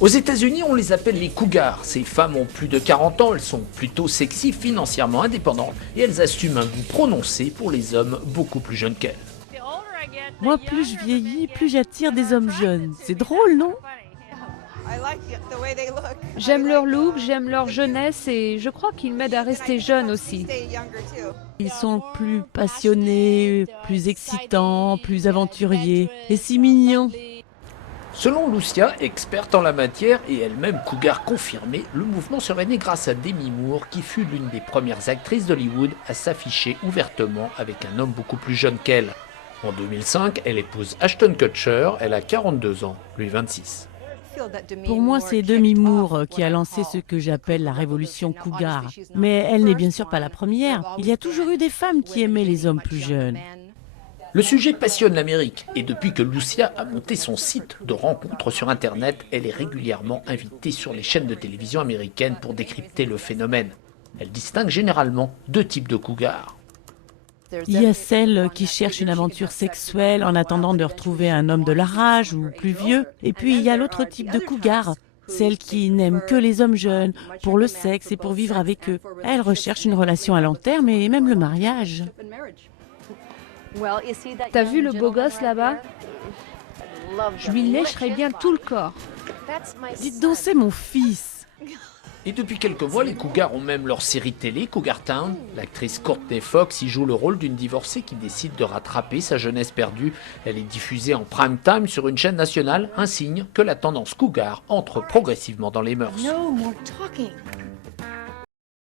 Aux États-Unis, on les appelle les cougars. Ces femmes ont plus de 40 ans, elles sont plutôt sexy, financièrement indépendantes et elles assument un goût prononcé pour les hommes beaucoup plus jeunes qu'elles. Moi, plus je vieillis, plus j'attire des hommes jeunes. C'est drôle, non? J'aime leur look, j'aime leur jeunesse et je crois qu'ils m'aident à rester jeune aussi. Ils sont plus passionnés, plus excitants, plus aventuriers et si mignons. Selon Lucia, experte en la matière et elle-même cougar confirmée, le mouvement serait né grâce à Demi Moore qui fut l'une des premières actrices d'Hollywood à s'afficher ouvertement avec un homme beaucoup plus jeune qu'elle. En 2005, elle épouse Ashton Kutcher, elle a 42 ans, lui 26. Pour moi, c'est Demi Moore qui a lancé ce que j'appelle la révolution cougar. Mais elle n'est bien sûr pas la première. Il y a toujours eu des femmes qui aimaient les hommes plus jeunes. Le sujet passionne l'Amérique et depuis que Lucia a monté son site de rencontres sur Internet, elle est régulièrement invitée sur les chaînes de télévision américaines pour décrypter le phénomène. Elle distingue généralement deux types de cougars. Il y a celles qui cherchent une aventure sexuelle en attendant de retrouver un homme de leur âge ou plus vieux. Et puis il y a l'autre type de cougar, celles qui n'aiment que les hommes jeunes pour le sexe et pour vivre avec eux. Elles recherchent une relation à long terme et même le mariage. T'as vu le beau gosse là-bas? Je lui lécherais bien tout le corps. Dites donc, c'est mon fils. Et depuis quelques mois, les cougars ont même leur série télé, Cougar Town. L'actrice Courtney Fox y joue le rôle d'une divorcée qui décide de rattraper sa jeunesse perdue. Elle est diffusée en prime time sur une chaîne nationale, un signe que la tendance cougar entre progressivement dans les mœurs. No more talking.